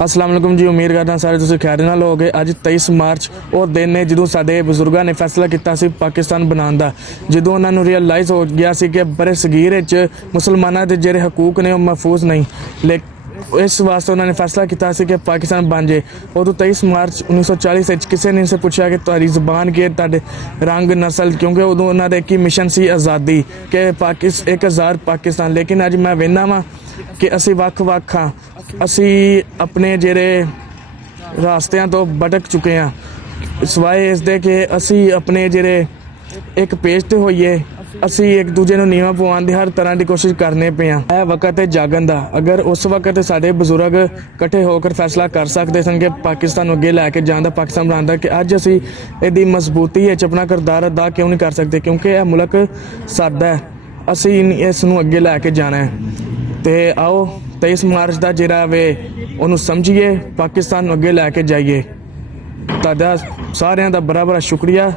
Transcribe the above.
अस्सलाम वालेकुम जी। उम्मीद करदा सारे तुसीं खैर नाल होगे। अज 23 मार्च ਉਹ ਦਿਨ ਨੇ ਜਦੋਂ ਸਾਡੇ ਬਜ਼ੁਰਗਾਂ ਨੇ ਫੈਸਲਾ ਕੀਤਾ ਸੀ ਪਾਕਿਸਤਾਨ ਬਣਾਉਣ ਦਾ, ਜਦੋਂ ਉਹਨਾਂ ਨੂੰ ਰਿਅਲਾਈਜ਼ ਹੋ ਗਿਆ ਸੀ ਕਿ ਬਰੇ ਸਗੀਰ ਵਿੱਚ ਮੁਸਲਮਾਨਾਂ ਦੇ ਜਿਹੜੇ ਹਕੂਕ ਨੇ ਉਹ ਮਹਿਫੂਜ਼ ਨਹੀਂ, ਲੇਕਿਨ ਇਸ ਵਾਸਤੇ ਉਹਨਾਂ ਨੇ ਫੈਸਲਾ ਕੀਤਾ ਸੀ ਕਿ ਪਾਕਿਸਤਾਨ ਬਣ ਜੇ। ਉਦੋਂ 23 ਮਾਰਚ 1940 ਵਿੱਚ ਕਿਸੇ ਨੇ ਪੁੱਛਿਆ ਕਿ ਤੁਹਾਡੀ ਜ਼ਬਾਨ ਕੀ ਹੈ, ਤੁਹਾਡੇ ਰੰਗ ਨਸਲ, ਕਿਉਂਕਿ ਉਦੋਂ ਉਹਨਾਂ ਦਾ ਇੱਕ ਹੀ ਮਿਸ਼ਨ ਸੀ ਆਜ਼ਾਦੀ ਕਿ ਇੱਕ ਆਜ਼ਾਦ ਪਾਕਿਸਤਾਨ। ਲੇਕਿਨ ਅੱਜ ਮੈਂ ਵੇਖਦਾ ਵਾਂ ਕਿ ਅਸੀਂ ਵੱਖ-ਵੱਖ ਹਾਂ, ਅਸੀਂ ਆਪਣੇ ਜਿਹੜੇ ਰਾਸਤਿਆਂ ਤੋਂ ਭਟਕ ਚੁੱਕੇ ਹਾਂ, ਸਿਵਾਏ ਇਸ ਦੇ ਕਿ ਅਸੀਂ ਆਪਣੇ ਜਿਹੜੇ ਇੱਕ ਪੇਜ 'ਤੇ ਹੋਈਏ, ਅਸੀਂ ਇੱਕ ਦੂਜੇ ਨੂੰ ਨੀਵਾਂ ਪਵਾਉਣ ਦੀ ਹਰ ਤਰ੍ਹਾਂ ਦੀ ਕੋਸ਼ਿਸ਼ ਕਰਨੇ ਪਏ ਹਾਂ। ਇਹ ਵਕਤ ਹੈ ਜਾਗਣ ਦਾ। ਅਗਰ ਉਸ ਵਕਤ ਸਾਡੇ ਬਜ਼ੁਰਗ ਇਕੱਠੇ ਹੋ ਕੇ ਫੈਸਲਾ ਕਰ ਸਕਦੇ ਸਨ ਕਿ ਪਾਕਿਸਤਾਨ ਨੂੰ ਅੱਗੇ ਲੈ ਕੇ ਜਾਣ ਦਾ, ਪਾਕਿਸਤਾਨ ਬਣਾਉਣ ਦਾ, ਕਿ ਅੱਜ ਅਸੀਂ ਇਹਦੀ ਮਜ਼ਬੂਤੀ ਵਿੱਚ ਆਪਣਾ ਕਿਰਦਾਰ ਅਦਾ ਕਿਉਂ ਨਹੀਂ ਕਰ ਸਕਦੇ? ਕਿਉਂਕਿ ਇਹ ਮੁਲਕ ਸਾਡਾ ਹੈ, ਅਸੀਂ ਇਸ ਨੂੰ ਅੱਗੇ ਲੈ ਕੇ ਜਾਣਾ ਹੈ। ਤੇ ਆਓ 23 ਮਾਰਚ ਦਾ ਜਿਹੜਾ ਵੇ ਉਹਨੂੰ ਸਮਝੀਏ, ਪਾਕਿਸਤਾਨ ਨੂੰ ਅੱਗੇ ਲੈ ਕੇ ਜਾਈਏ। ਤੁਹਾਡਾ ਸਾਰਿਆਂ ਦਾ ਬੜਾ ਬੜਾ ਸ਼ੁਕਰੀਆ।